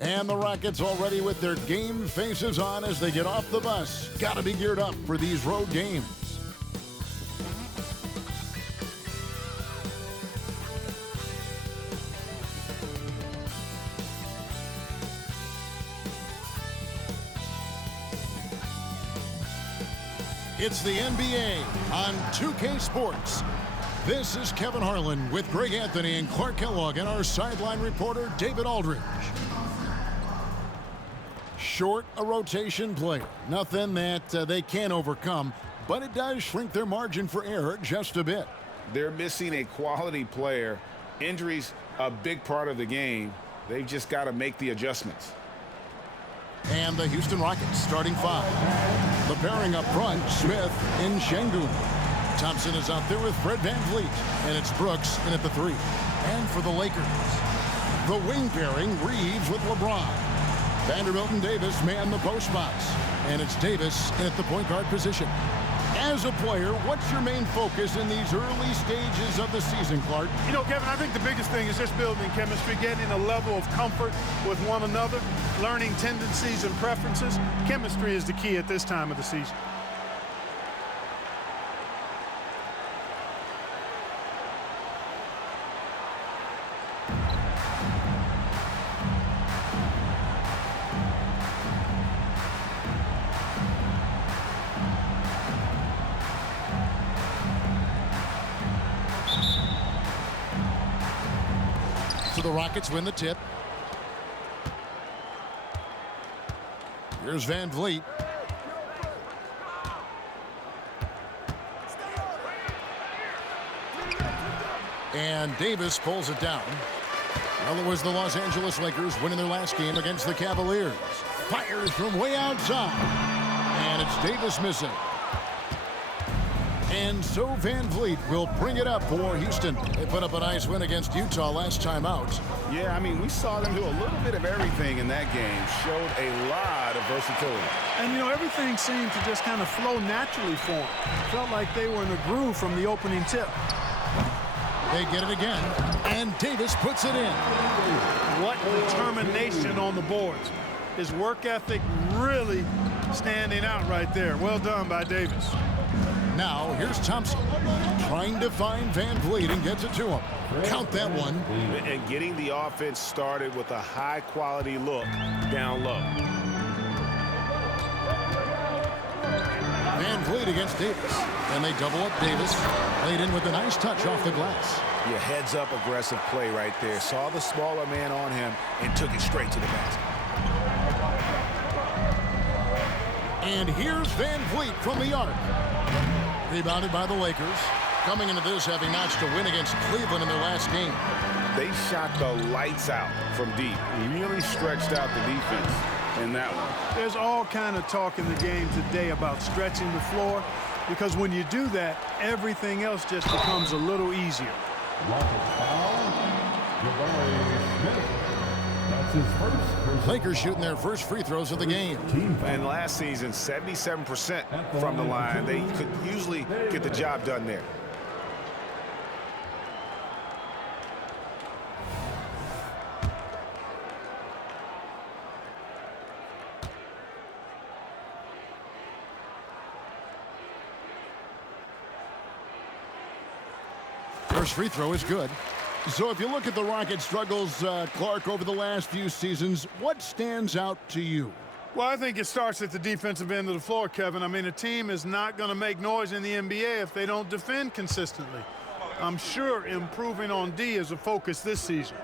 And the Rockets already with their game faces on as they get off the bus. Got to be geared up for these road games. It's the NBA on 2K Sports. This is Kevin Harlan with Greg Anthony and Clark Kellogg and our sideline reporter, David Aldridge. Short a rotation player. Nothing that they can't overcome, but it does shrink their margin for error just a bit. They're missing a quality player. Injuries a big part of the game. They've just got to make the adjustments. And the Houston Rockets starting five. The pairing up front, Smith and Şengün. Thompson is out there with Fred VanVleet. And it's Brooks in at the three. And for the Lakers, the wing pairing, Reeves with LeBron. Vanderbilt and Davis man the post spots. And it's Davis in at the point guard position. As a player, what's your main focus in these early stages of the season, Clark? You know, Kevin, I think the biggest thing is just building chemistry, getting a level of comfort with one another, learning tendencies and preferences. Chemistry is the key at this time of the season. The Rockets win the tip. Here's VanVleet. And Davis pulls it down. Well, it was the Los Angeles Lakers winning their last game against the Cavaliers. Fires from way outside. And it's Davis missing. And so VanVleet will bring it up for Houston. They put up a nice win against Utah last time out. Yeah, I mean, we saw them do a little bit of everything in that game. Showed a lot of versatility. And, you know, everything seemed to just kind of flow naturally for them. Felt like they were in a groove from the opening tip. They get it again, and Davis puts it in. What determination on the boards. His work ethic really standing out right there. Well done by Davis. Now, here's Thompson trying to find VanVleet and gets it to him. Count that one. And getting the offense started with a high-quality look down low. VanVleet against Davis. And they double up Davis. Laid in with a nice touch off the glass. Yeah, heads-up aggressive play right there. Saw the smaller man on him and took it straight to the basket. And here's VanVleet from the arc. Rebounded by the Lakers. Coming into this having notched a win against Cleveland in their last game. They shot the lights out from deep. Really stretched out the defense in that one. There's all kind of talk in the game today about stretching the floor, because when you do that, everything else just becomes a little easier. Lakers shooting their first free throws of the game. And last season, 77% from the line. They could usually get the job done there. First free throw is good. So if you look at the Rockets' struggles, Clark, over the last few seasons, what stands out to you? Well, I think it starts at the defensive end of the floor, Kevin. I mean, a team is not going to make noise in the NBA if they don't defend consistently. I'm sure improving on D is a focus this season.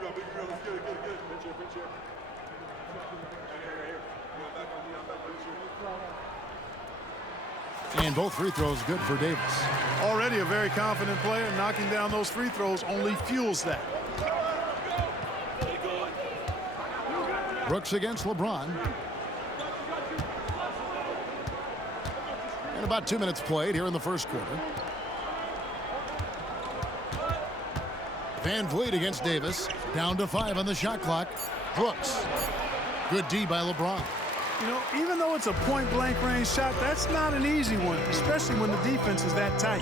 And both free throws good for Davis. Already a very confident player. Knocking down those free throws only fuels that. Brooks against LeBron. And about 2 minutes played here in the first quarter. VanVleet against Davis. Down to 5 on the shot clock. Brooks. Good D by LeBron. You know, even though it's a point-blank range shot, that's not an easy one, especially when the defense is that tight.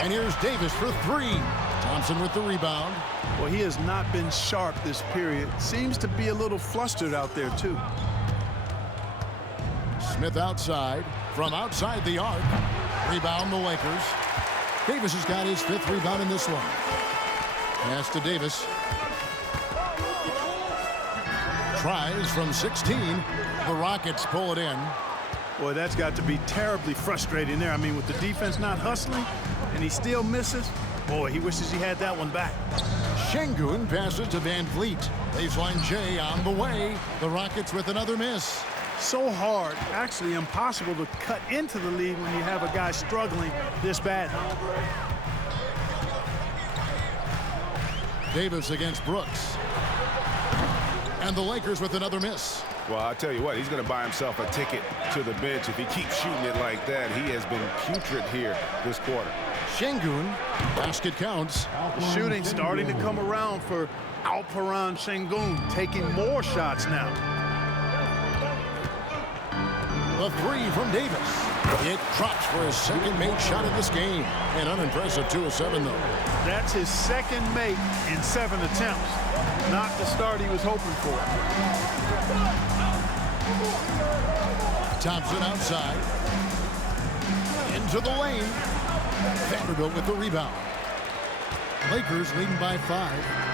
And here's Davis for three. Thompson with the rebound. Well, he has not been sharp this period. Seems to be a little flustered out there, too. Smith outside. From outside the arc. Rebound the Lakers. Davis has got his 5th rebound in this one. Pass to Davis. Tries from 16. The Rockets pull it in. Boy, that's got to be terribly frustrating there. I mean, with the defense not hustling and he still misses, boy, he wishes he had that one back. Şengün passes to Van Vliet. Baseline J on the way. The Rockets with another miss. So hard, actually impossible to cut into the lead when you have a guy struggling this bad. Davis against Brooks. And the Lakers with another miss. Well, I'll tell you what, he's going to buy himself a ticket to the bench if he keeps shooting it like that. He has been putrid here this quarter. Şengün, basket counts. The shooting starting to come around for Alperen Şengün, taking more shots now. The three from Davis. It drops for his second made shot of this game. An unimpressive 2 of 7, though. That's his second make in 7 attempts. Not the start he was hoping for. Thompson outside. Into the lane. Vanderbilt with the rebound. Lakers leading by 5.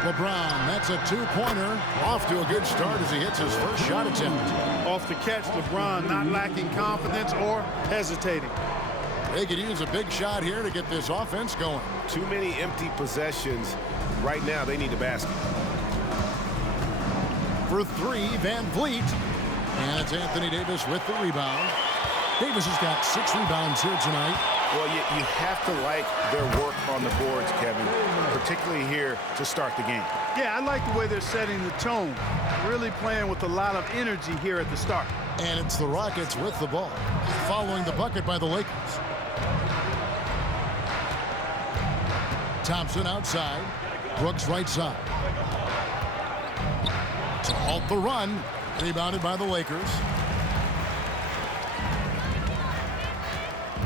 LeBron, that's a 2-pointer. Off to a good start as he hits his first shot attempt. Off the catch, LeBron not lacking confidence or hesitating. They could use a big shot here to get this offense going. Too many empty possessions. Right now, they need a basket. For 3, Van Vliet. And it's Anthony Davis with the rebound. Davis has got 6 rebounds here tonight. Well, you have to like their work on the boards, Kevin, particularly here to start the game. Yeah, I like the way they're setting the tone. Really playing with a lot of energy here at the start. And it's the Rockets with the ball, following the bucket by the Lakers. Thompson outside. Brooks right side. To halt the run. Rebounded by the Lakers.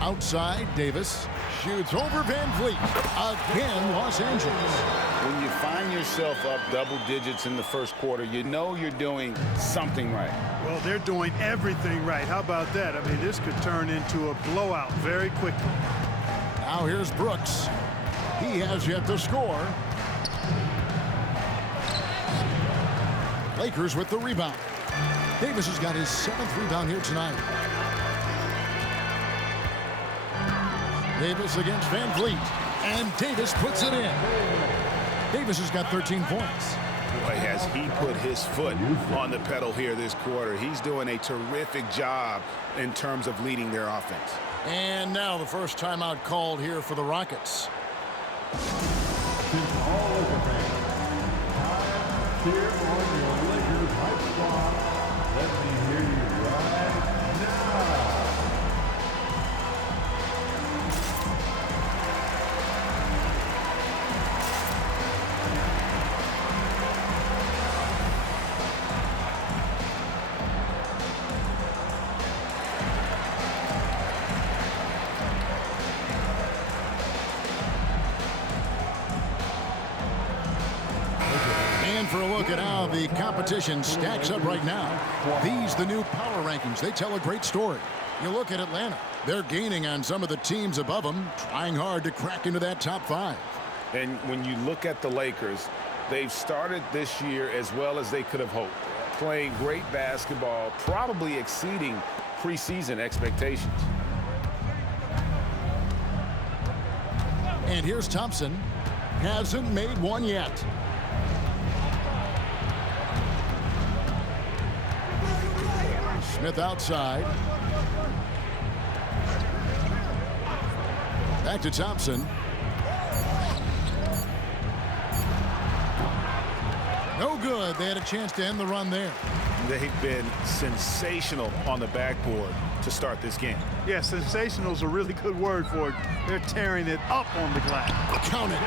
Outside, Davis shoots over Van Vliet. Again, Los Angeles. When you find yourself up double digits in the first quarter, you know you're doing something right. Well, they're doing everything right. How about that? I mean, this could turn into a blowout very quickly. Now here's Brooks. He has yet to score. Lakers with the rebound. Davis has got his 7th rebound here tonight. Davis against Van Vliet. And Davis puts it in. Davis has got 13 points. Boy, has he put his foot on the pedal here this quarter. He's doing a terrific job in terms of leading their offense. And now the first timeout called here for the Rockets. Here on your Lakers Hype Squad. Let me hear you right now. For a look at how the competition stacks up right now. These, the new power rankings, they tell a great story. You look at Atlanta, they're gaining on some of the teams above them, trying hard to crack into that top 5. And when you look at the Lakers, they've started this year as well as they could have hoped. Playing great basketball, probably exceeding preseason expectations. And here's Thompson. Hasn't made one yet. Smith outside. Back to Thompson. No good. They had a chance to end the run there. They've been sensational on the backboard to start this game. Yeah, sensational is a really good word for it. They're tearing it up on the glass. Count it.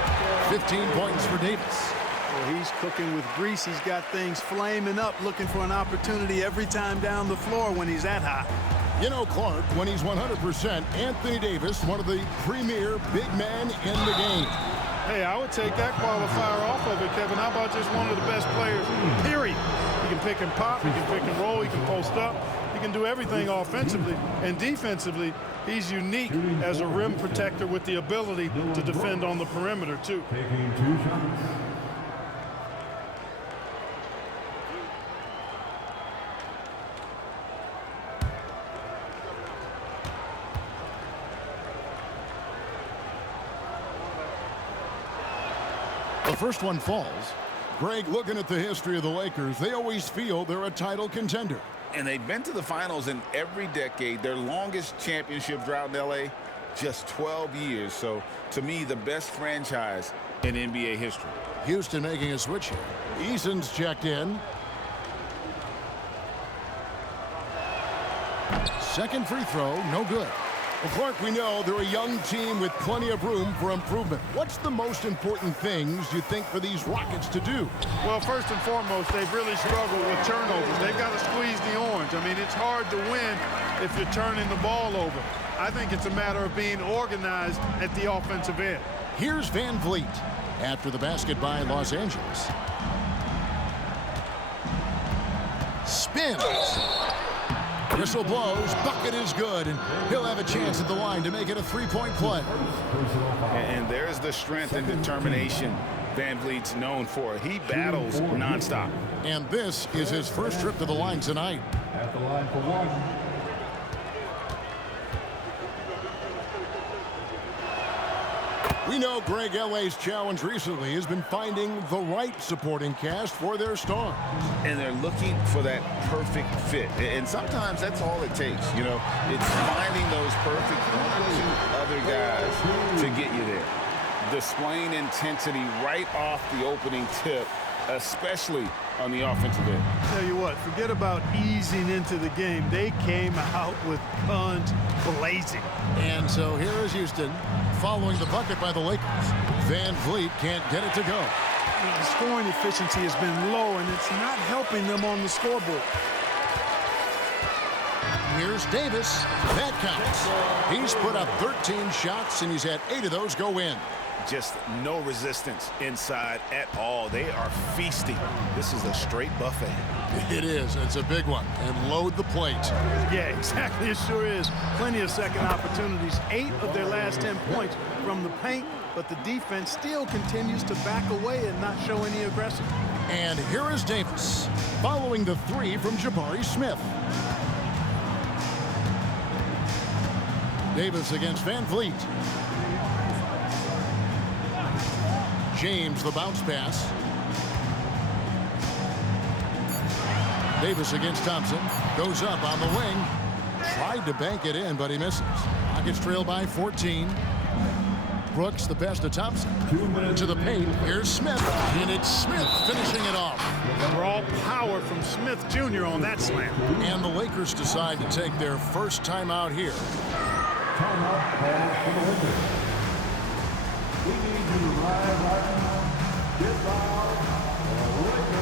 15 points for Davis. Well, he's cooking with grease. He's got things flaming up, looking for an opportunity every time down the floor when he's that high. You know, Clark, when he's 100%, Anthony Davis, one of the premier big men in the game. Hey, I would take that qualifier off of it, Kevin. How about just one of the best players, period? He can pick and pop, he can pick and roll, he can post up, he can do everything offensively. And defensively, he's unique as a rim protector with the ability to defend on the perimeter, too. Taking 2 shots. The first one falls. Greg, looking at the history of the Lakers, they always feel they're a title contender. And they've been to the finals in every decade. Their longest championship drought in L.A., just 12 years. So, to me, the best franchise in NBA history. Houston making a switch here. Eason's checked in. Second free throw, no good. Well, Clark, we know they're a young team with plenty of room for improvement. What's the most important things you think for these Rockets to do? Well, first and foremost, they've really struggled with turnovers. They've got to squeeze the orange. I mean, it's hard to win if you're turning the ball over. I think it's a matter of being organized at the offensive end. Here's Van Vliet after the basket by Los Angeles. Spins. Whistle blows, bucket is good, and he'll have a chance at the line to make it a three-point play. And there's the strength and determination Van Vliet's known for. He battles nonstop. And this is his first trip to the line tonight. At the line for 1. We know Greg LA's challenge recently has been finding the right supporting cast for their stars. And they're looking for that perfect fit. And sometimes that's all it takes, you know. It's finding those perfect 1 or 2 other guys to get you there. Displaying intensity right off the opening tip, especially on the offensive end. Tell you what, forget about easing into the game. They came out with guns blazing. And so here is Houston following the bucket by the Lakers. Van Vliet can't get it to go. The scoring efficiency has been low, and it's not helping them on the scoreboard. Here's Davis. That counts. He's put up 13 shots, and he's had 8 of those go in. Just no resistance inside at all. They are feasting. This is a straight buffet. It is. It's a big one. And load the plate. Yeah, exactly. It sure is. Plenty of second opportunities. 8 of their last 10 points from the paint, but the defense still continues to back away and not show any aggression. And here is Davis following the 3 from Jabari Smith. Davis against Van Vliet. James, the bounce pass. Davis against Thompson. Goes up on the wing. Tried to bank it in, but he misses. Rockets trail by 14. Brooks, the pass to Thompson. 2 minutes To the paint. Here's Smith. And it's Smith finishing it off. Raw power from Smith Jr. on that slam. And the Lakers decide to take their first timeout here. Timeout called for the Lakers. We need you to rise right now. Get loud. Lakers.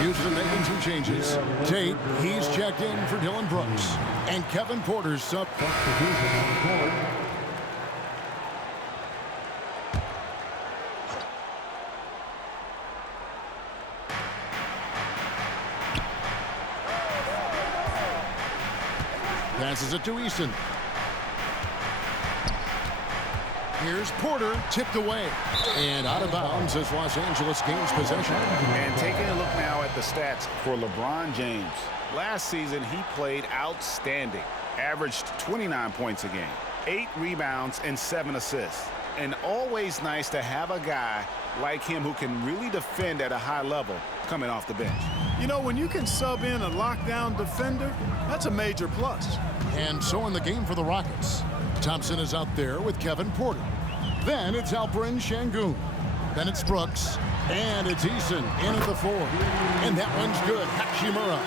Houston making some changes. Tate, he's checked in for Dylan Brooks. And Kevin Porter's sub. Substitution on the court. Passes it to Easton. Here's Porter, tipped away. And out of bounds as Los Angeles gains possession. And taking a look now at the stats for LeBron James. Last season, he played outstanding. Averaged 29 points a game, 8 rebounds, and 7 assists. And always nice to have a guy like him who can really defend at a high level coming off the bench. You know, when you can sub in a lockdown defender, that's a major plus. And so in the game for the Rockets, Thompson is out there with Kevin Porter. Then it's Alperen Sengun. Then it's Brooks. And it's Eason in at the 4. And that one's good. Hachimura.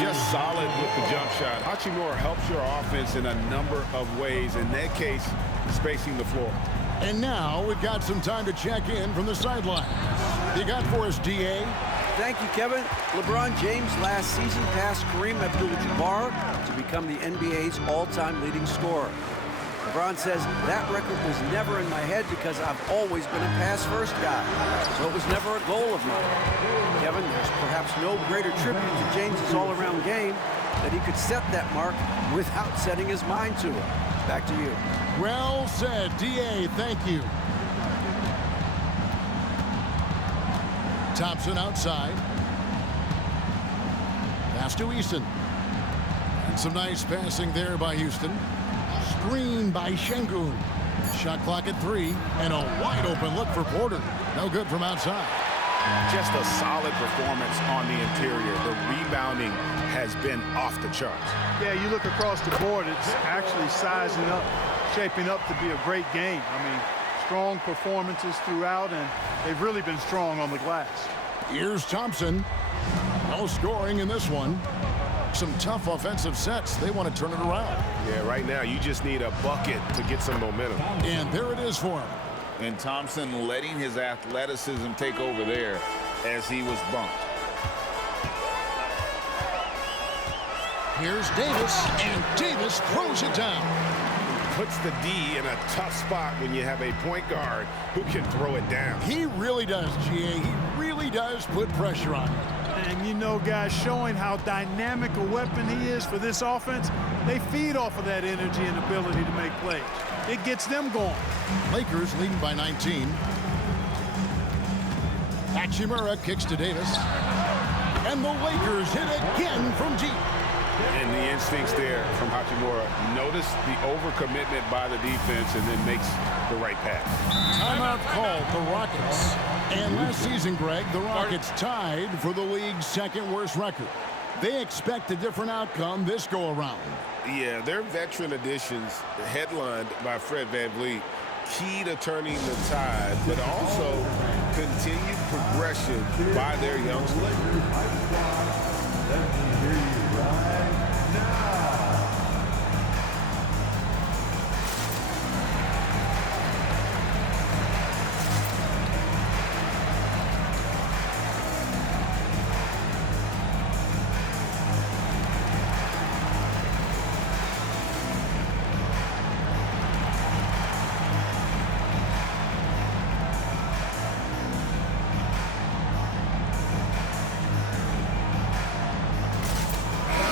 Just solid with the jump shot. Hachimura helps your offense in a number of ways. In that case, spacing the floor. And now we've got some time to check in from the sideline. You got for us, D.A.? Thank you, Kevin. LeBron James last season passed Kareem Abdul-Jabbar to become the NBA's all-time leading scorer. LeBron says that record was never in my head because I've always been a pass-first guy, so it was never a goal of mine. Kevin, there's perhaps no greater tribute to James's all-around game that he could set that mark without setting his mind to it. Back to you. Well said, D.A. Thank you. Thompson outside. Pass to Eason. And some nice passing there by Houston. Screen by Sengun. Shot clock at 3. And a wide open look for Porter. No good from outside. Just a solid performance on the interior. The rebounding has been off the charts. Yeah, you look across the board, it's actually sizing up, shaping up to be a great game. I mean, strong performances throughout, and they've really been strong on the glass. Here's Thompson. No scoring in this one. Some tough offensive sets. They want to turn it around. Yeah, right now you just need a bucket to get some momentum. And there it is for him. And Thompson letting his athleticism take over there as he was bumped. Here's Davis, and Davis throws it down. Puts the D in a tough spot when you have a point guard who can throw it down. He really does, G.A. He really does put pressure on it. And you know, guys, showing how dynamic a weapon he is for this offense, they feed off of that energy and ability to make plays. It gets them going. Lakers leading by 19. Hachimura kicks to Davis. And the Lakers hit again from deep. And the instincts there from Hachimura. Notice the overcommitment by the defense and then makes the right pass. Timeout called the Rockets. And last season, Greg, the Rockets tied for the league's second worst record. They expect a different outcome this go-around. Yeah, their veteran additions, headlined by Fred VanVleet, key to turning the tide, but also continued progression by their youngsters.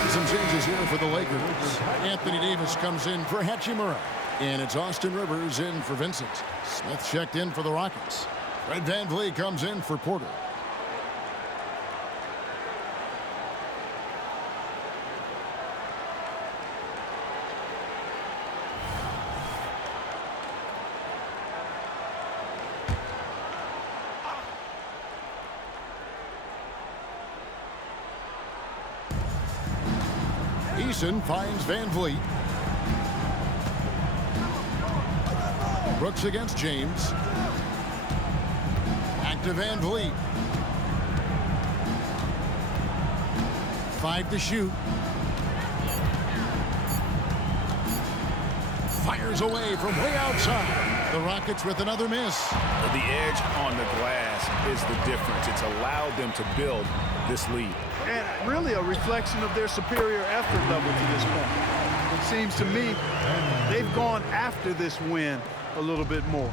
Some changes here for the Lakers. Anthony Davis comes in for Hachimura. And it's Austin Rivers in for Vincent. Smith checked in for the Rockets. Fred VanVleet comes in for Porter. Eason finds VanVleet. Brooks against James. Back to VanVleet. 5 to shoot. Fires away from way outside. The Rockets with another miss. The edge on the glass is the difference. It's allowed them to build this lead. And really a reflection of their superior effort level to this point. It seems to me they've gone after this win a little bit more.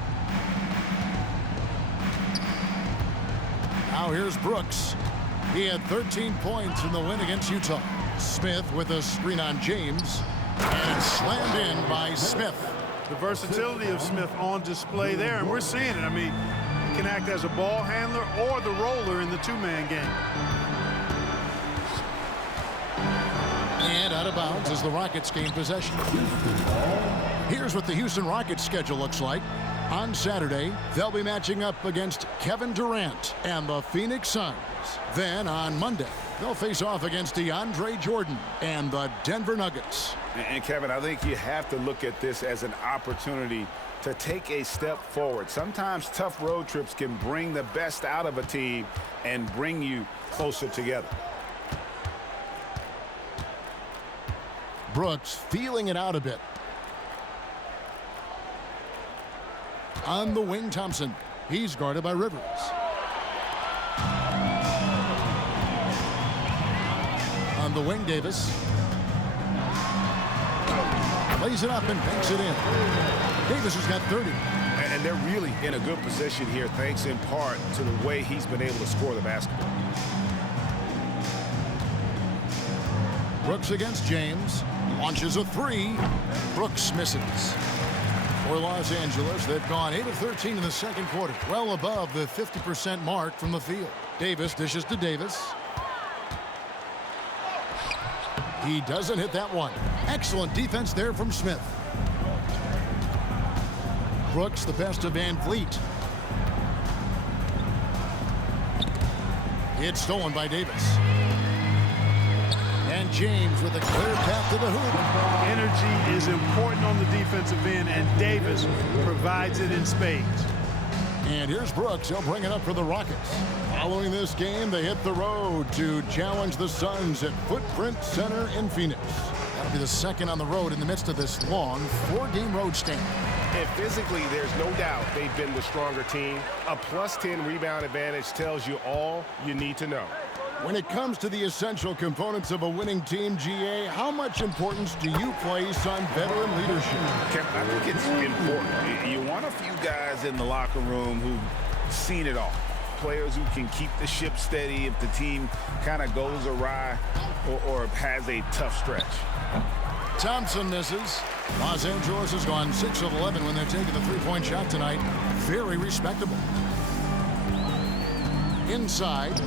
Now here's Brooks. He had 13 points in the win against Utah. Smith with a screen on James. And it's slammed in by Smith. The versatility of Smith on display there, and we're seeing it. I mean, he can act as a ball handler or the roller in the two-man game. And out of bounds as the Rockets gain possession. Here's what the Houston Rockets schedule looks like. On Saturday, they'll be matching up against Kevin Durant and the Phoenix Suns. Then on Monday, They'll face off against DeAndre Jordan and the Denver Nuggets. And Kevin, I think you have to look at this as an opportunity to take a step forward. Sometimes tough road trips can bring the best out of a team and bring you closer together. Brooks feeling it out a bit. On the wing, Thompson. He's guarded by Rivers. On the wing, Davis. Lays it up and banks it in. Davis has got 30. And they're really in a good position here, thanks in part to the way he's been able to score the basketball. Brooks against James. Launches a three. Brooks misses. For Los Angeles, they've gone 8 of 13 in the second quarter, well above the 50% mark from the field. Davis dishes to Davis. He doesn't hit that one. Excellent defense there from Smith. Brooks, the best of Van Vliet. It's stolen by Davis. And James with a clear path to the hoop. Energy is important on the defensive end, and Davis provides it in spades. And here's Brooks. He'll bring it up for the Rockets. Following this game, they hit the road to challenge the Suns at Footprint Center in Phoenix. That'll be the second on the road in the midst of this long 4-game road stand. And physically, there's no doubt they've been the stronger team. A +10 rebound advantage tells you all you need to know. When it comes to the essential components of a winning team, GA, how much importance do you place on veteran leadership? Kevin, I think it's important. You want a few guys in the locker room who've seen it all. Players who can keep the ship steady if the team kind of goes awry or has a tough stretch. Thompson misses. Los Angeles has gone 6 of 11 when they're taking the three-point shot tonight. Very respectable. Inside.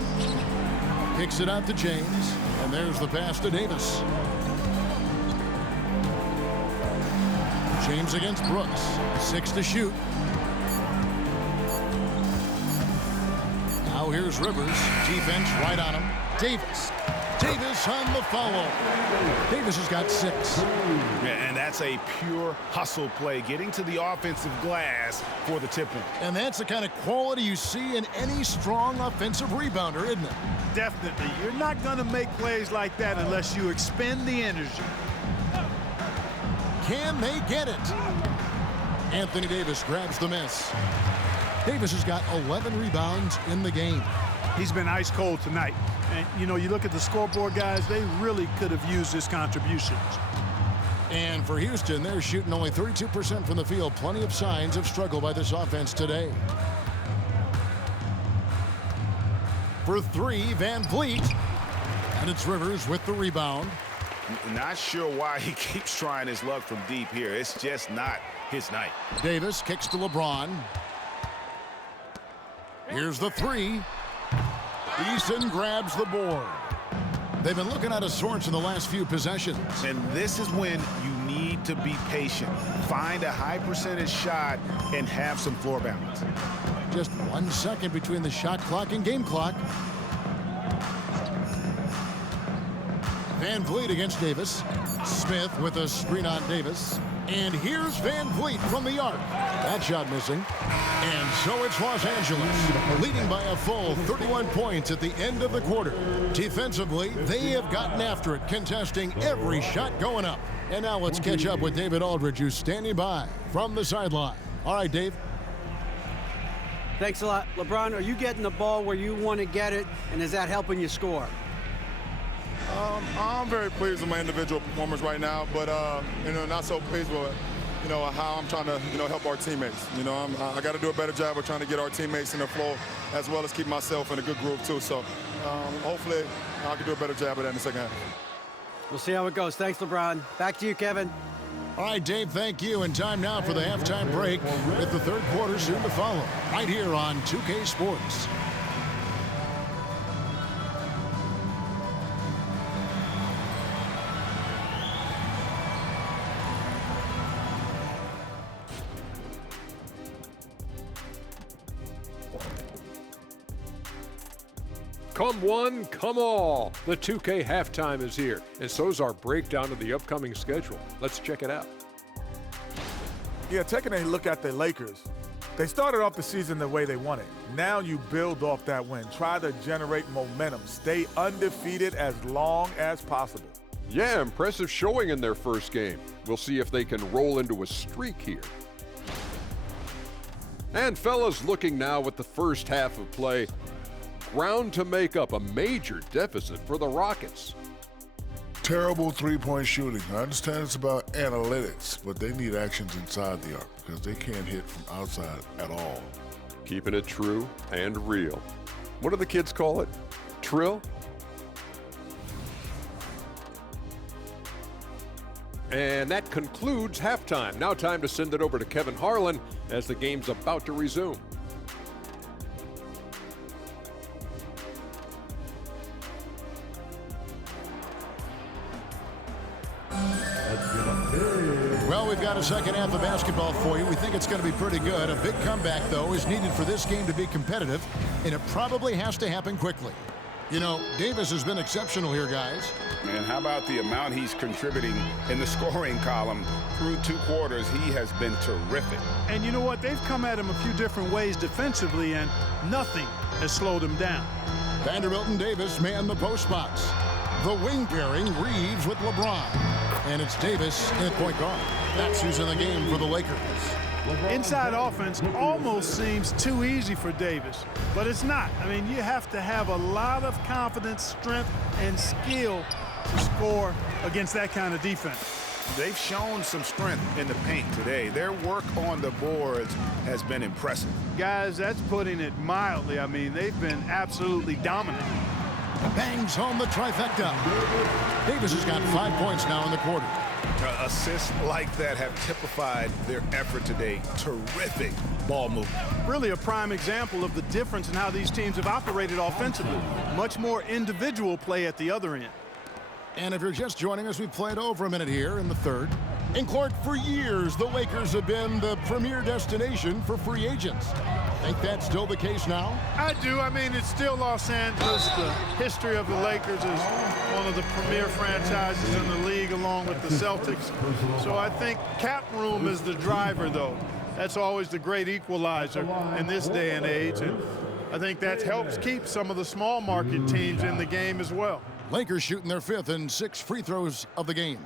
Kicks it out to James. And there's the pass to Davis. James against Brooks. 6 to shoot. Now here's Rivers. Defense right on him. Davis. Davis on the foul. Davis has got 6. And that's a pure hustle play, getting to the offensive glass for the tip-in. And that's the kind of quality you see in any strong offensive rebounder, isn't it? Definitely. You're not going to make plays like that unless you expend the energy. Can they get it? Anthony Davis grabs the miss. Davis has got 11 rebounds in the game. He's been ice cold tonight. And, you know, you look at the scoreboard, guys, they really could have used his contributions. And for Houston, they're shooting only 32% from the field. Plenty of signs of struggle by this offense today. For 3, Van Vliet. And it's Rivers with the rebound. Not sure why he keeps trying his luck from deep here. It's just not his night. Davis kicks to LeBron. Here's the 3. Eason grabs the board. They've been looking out of sorts in the last few possessions. And this is when you need to be patient. Find a high percentage shot and have some floor balance. Just 1 second between the shot clock and game clock. Van Vliet against Davis. Smith with a screen on Davis. And here's Van Vliet from the arc. That shot missing. And so it's Los Angeles, leading by a full 31 points at the end of the quarter. Defensively, they have gotten after it, contesting every shot going up. And now let's catch up with David Aldridge, who's standing by from the sideline. All right, Dave. Thanks a lot. LeBron, are you getting the ball where you want to get it, and is that helping you score? I'm very pleased with my individual performance right now, but not so pleased with how I'm trying to help our teammates. I got to do a better job of trying to get our teammates in the flow as well as keep myself in a good groove too. So hopefully I can do a better job of that in the second half. We'll see how it goes. Thanks, LeBron. Back to you, Kevin. All right, Dave, thank you. And time now for the halftime break with the third quarter soon to follow right here on 2K Sports. Come one, come all. The 2K halftime is here, and so's our breakdown of the upcoming schedule. Let's check it out. Yeah, taking a look at the Lakers, they started off the season the way they wanted. Now you build off that win. Try to generate momentum. Stay undefeated as long as possible. Yeah, impressive showing in their first game. We'll see if they can roll into a streak here. And fellas, looking now at the first half of play, ground to make up a major deficit for the Rockets. Terrible three-point shooting. I understand it's about analytics, but they need actions inside the arc because they can't hit from outside at all. Keeping it true and real. What do the kids call it? Trill? And that concludes halftime. Now time to send it over to Kevin Harlan as the game's about to resume. Well, we've got a second half of basketball for you. We think it's going to be pretty good. A big comeback, though, is needed for this game to be competitive, and it probably has to happen quickly. You know, Davis has been exceptional here, guys. And how about the amount he's contributing in the scoring column through 2 quarters? He has been terrific. And you know what? They've come at him a few different ways defensively, and nothing has slowed him down. Vanderbilt and Davis man the post spots. The wing pairing, Reeves with LeBron. And it's Davis in at point guard. That's who's in the game for the Lakers. Inside offense almost seems too easy for Davis, but it's not. I mean, you have to have a lot of confidence, strength, and skill to score against that kind of defense. They've shown some strength in the paint today. Their work on the boards has been impressive. Guys, that's putting it mildly. I mean, they've been absolutely dominant. Bangs home the trifecta. Davis has got 5 points now in the quarter. Assists like that have typified their effort today. Terrific ball movement. Really a prime example of the difference in how these teams have operated offensively. Much more individual play at the other end. And if you're just joining us, we've played over a minute here in the third. In court, for years, the Lakers have been the premier destination for free agents. Think that's still the case now? I do. I mean, it's still Los Angeles. The history of the Lakers is one of the premier franchises in the league, along with the Celtics. So I think cap room is the driver, though. That's always the great equalizer in this day and age. And I think that helps keep some of the small market teams in the game as well. Lakers shooting their 5th and 6th free throws of the game.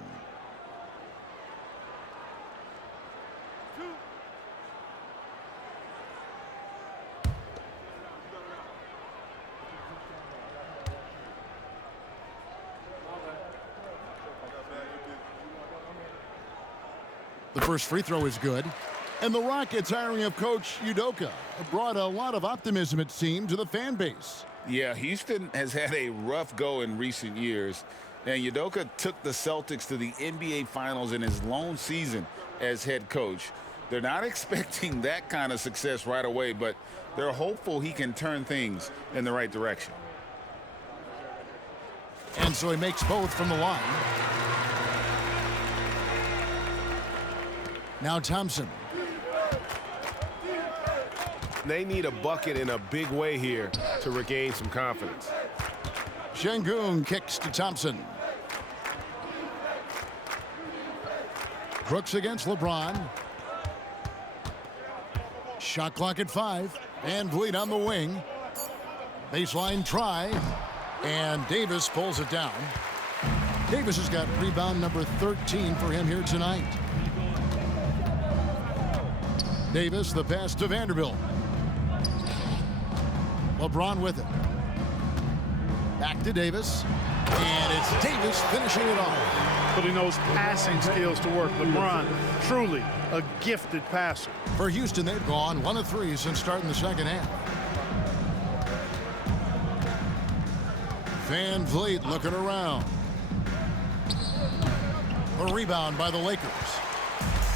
The first free throw is good. And the Rockets hiring of Coach Udoka brought a lot of optimism, it seemed, to the fan base. Yeah, Houston has had a rough go in recent years. And Udoka took the Celtics to the NBA Finals in his lone season as head coach. They're not expecting that kind of success right away, but they're hopeful he can turn things in the right direction. And so he makes both from the line. Now Thompson. They need a bucket in a big way here to regain some confidence. Şengün kicks to Thompson. Brooks against LeBron. Shot clock at 5. And Vliet on the wing. Baseline try. And Davis pulls it down. Davis has got rebound number 13 for him here tonight. Davis, the pass to Vanderbilt. LeBron with it. Back to Davis. And it's Davis finishing it off. Putting those passing skills to work. LeBron, truly a gifted passer. For Houston, they've gone 1 of 3 since starting the second half. Van Vliet looking around. A rebound by the Lakers.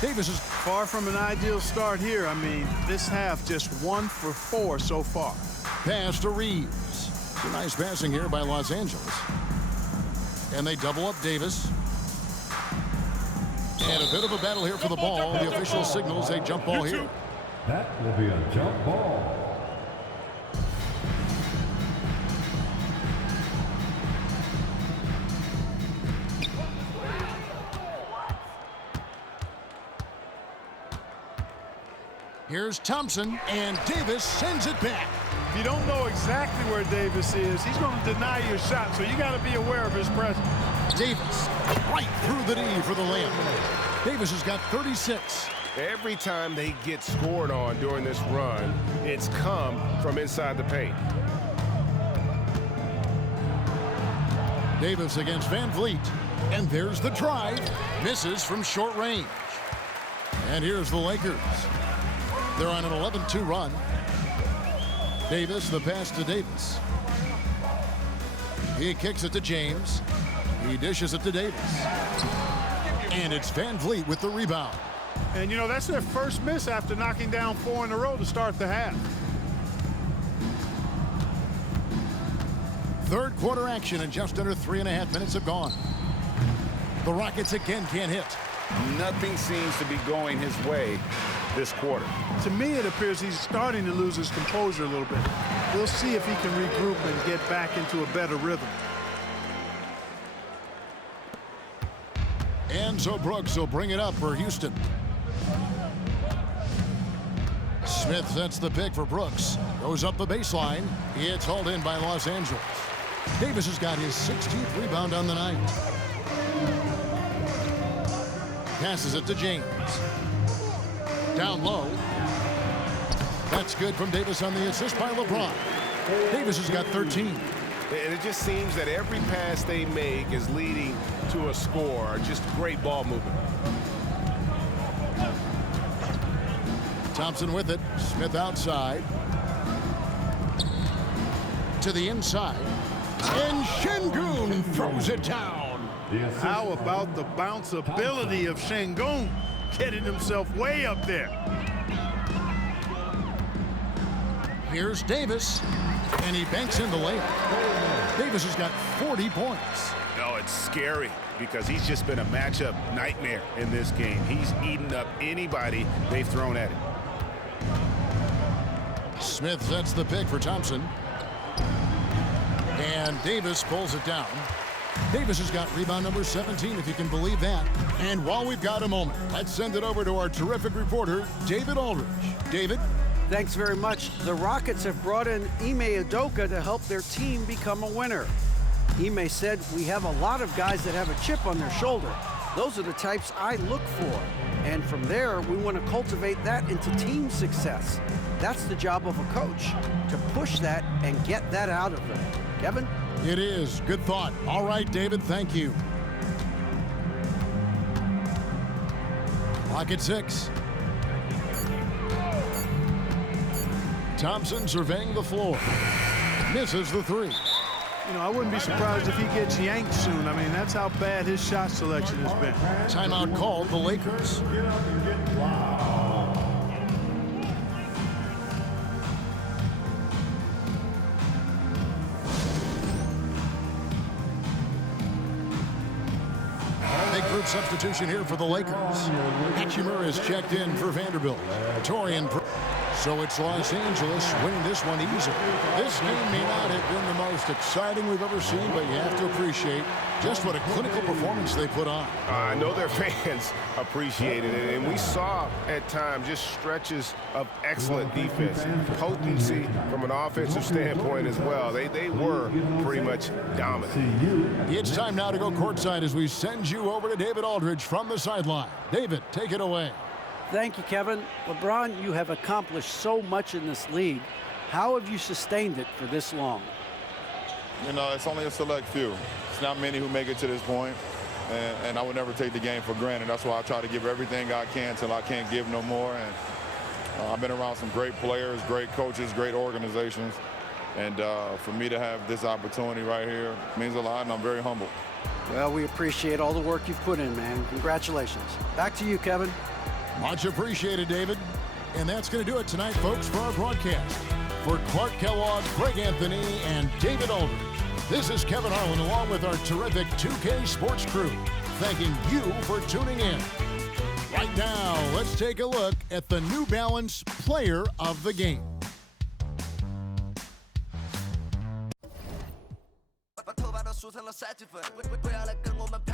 Davis is far from an ideal start here. I mean, this half just 1 for 4 so far. Pass to Reeves. Some nice passing here by Los Angeles. And they double up Davis. And a bit of a battle here for the ball. The official signals a jump ball here. That will be a jump ball. Here's Thompson, and Davis sends it back. If you don't know exactly where Davis is, he's going to deny your shot, so you got to be aware of his presence. Davis right through the knee for the layup. Davis has got 36. Every time they get scored on during this run, it's come from inside the paint. Davis against Van Vliet. And there's the drive. Misses from short range. And here's the Lakers. They're on an 11-2 run. Davis, the pass to Davis. He kicks it to James. He dishes it to Davis. And it's Van Vliet with the rebound. And, you know, that's their first miss after knocking down 4 in a row to start the half. Third quarter action, and just under 3.5 minutes have gone. The Rockets again can't hit. Nothing seems to be going his way this quarter. To me, it appears he's starting to lose his composure a little bit. We'll see if he can regroup and get back into a better rhythm. And so Brooks will bring it up for Houston. Smith sets the pick for Brooks. Goes up the baseline. It's hauled in by Los Angeles. Davis has got his 16th rebound on the night. Passes it to James. Down low. That's good from Davis on the assist by LeBron. Davis has got 13. And it just seems that every pass they make is leading to a score. Just great ball movement. Thompson with it. Smith outside. To the inside. And Şengün throws it down. How about the bounceability of Şengün getting himself way up there? Here's Davis, and he banks in the layup. Davis has got 40 points. No, it's scary because he's just been a matchup nightmare in this game. He's eaten up anybody they've thrown at him. Smith sets the pick for Thompson. And Davis pulls it down. Davis has got rebound number 17, if you can believe that. And while we've got a moment, let's send it over to our terrific reporter, David Aldridge. David? Thanks very much. The Rockets have brought in Ime Udoka to help their team become a winner. Ime said, "We have a lot of guys that have a chip on their shoulder. Those are the types I look for. And from there, we want to cultivate that into team success. That's the job of a coach, to push that and get that out of them." Kevin? It is. Good thought. All right, David, thank you. Clock at 6. Thompson surveying the floor. Misses the three. You know, I wouldn't be surprised if he gets yanked soon. I mean, that's how bad his shot selection has been. Timeout called the Lakers. Big group substitution here for the Lakers. Etchemer is checked in for Vanderbilt. Torian. So it's Los Angeles winning this one easily. This game may not have been the most exciting we've ever seen, but you have to appreciate just what a clinical performance they put on. I know their fans appreciated it, and we saw at times just stretches of excellent defense, potency from an offensive standpoint as well. They were pretty much dominant. It's time now to go courtside as we send you over to David Aldridge from the sideline. David, take it away. Thank you, Kevin. LeBron, you have accomplished so much in this league. How have you sustained it for this long? You know, it's only a select few. It's not many who make it to this point, and I would never take the game for granted. That's why I try to give everything I can till I can't give no more. And I've been around some great players, great coaches, great organizations. And for me to have this opportunity right here means a lot, and I'm very humbled. Well, we appreciate all the work you've put in, man. Congratulations. Back to you, Kevin. Much appreciated, David. And that's going to do it tonight, folks, for our broadcast. For Clark Kellogg, Greg Anthony, and David Aldridge, this is Kevin Harlan along with our terrific 2K Sports crew, thanking you for tuning in. Right now, let's take a look at the New Balance Player of the Game.